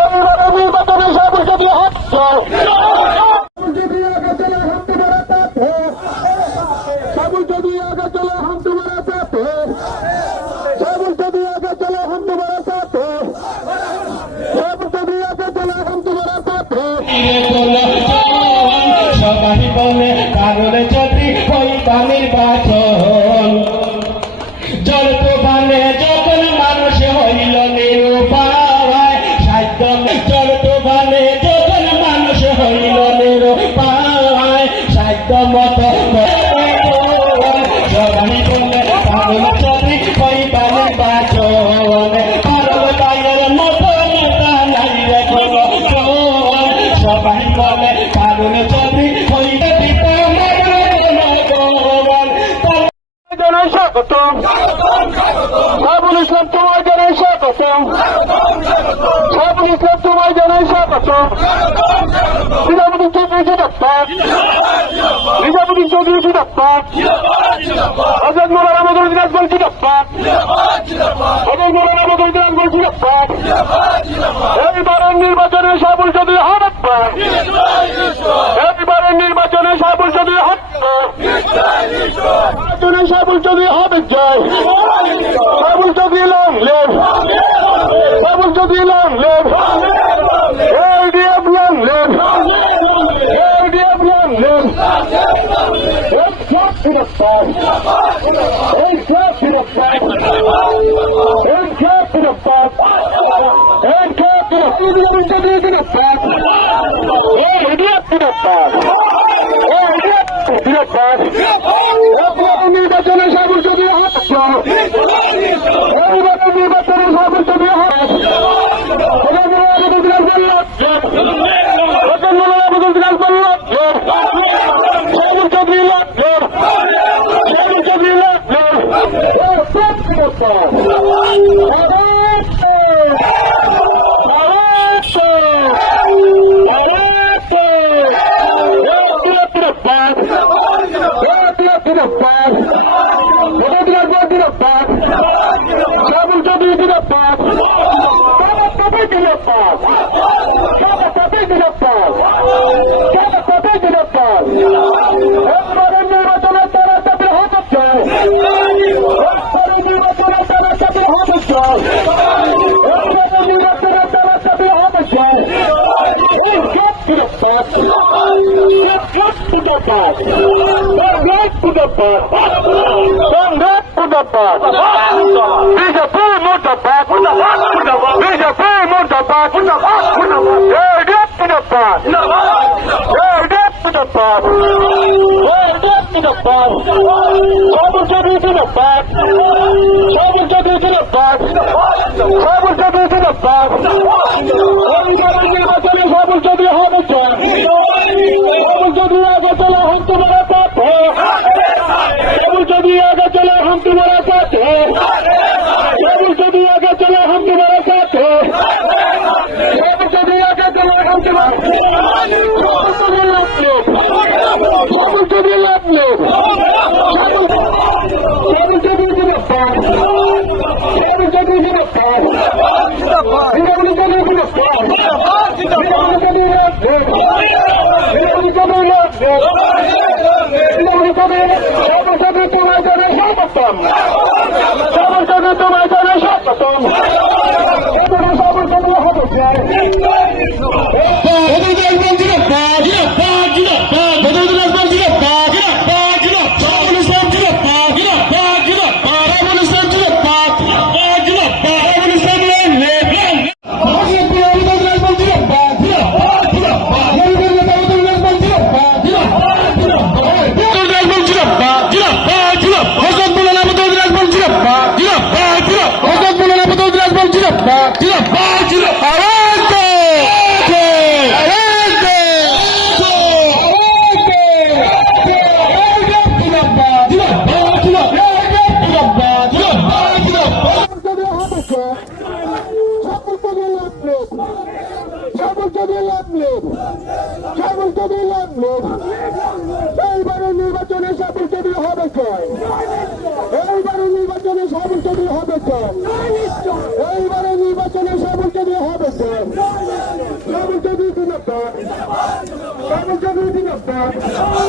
এবারে নির্বাচনে সাবুল যদি হচ্ছে সাবুল সবাই বলে কারণ যদি হইতা জানাই স্বাগতম সাবুল ইসলাম তোমায় জানাই স্বাগতম সাবুল ইসলাম তোমায় জানাই চৌধুরী জিন্দাবাদ নিজামুদ্দিন চৌধুরী জিন্দাবাদ আজাদ মোলার আমাদের দিনাজপুর জিন্দাবাদ আজাদ মোলার আমাদের দিনাজপুর জিন্দাবাদ এইবারের নির্বাচনে সাবুল চৌধুরী হঠাৎ এইবারের নির্বাচনে সাবুল চৌধুরী হঠাৎ নির্বাচনে সাবুল চৌধুরী হবে জয় সাবুল চৌধুরী ক্লাব ফিরস্তার এই ক্লাব ফিরস্তার এই ক্লাব ফিরস্তার এই ক্লাব ফিরস্তার চৌধুরী ফিরস্তার এই ইডিয়ট ফিরস্তার এই ইডিয়ট ফিরস্তার নির্বাচনে সাবুল চৌধুরী হাত এইবারে নির্বাচনে সাবুল চৌধুরী হাত সাবুল চৌধুরী লাভ সাবুল চৌধুরী সাবুল চৌধুরী দিনাবাদ সাবুল দিনাবাদ সাবুল গেট দিনাবাদ গেট দিনাবাদ গেট দিনাবাদ বিজেপি মুর্দাবাদ বিজেপি মুর্দাবাদ এই গেট দিনাবাদ এই গেট দিনাবাদ এই গেট দিনাবাদ সাবুল চৌধুরী দিনাবাদ সাবুল চৌধুরী দিনাবাদ সাবুল চৌধুরী দিনাবাদ এইবারের নির্বাচনে সাবুল চৌধুরী হবে জয় সাবুল তোমার জন্য সব করতাম তোমার জন্য সব করতাম এইবারের নির্বাচনে সাবুল চৌধুরী হবে কয় এইবারের নির্বাচনে হবে হবে সাবুলকে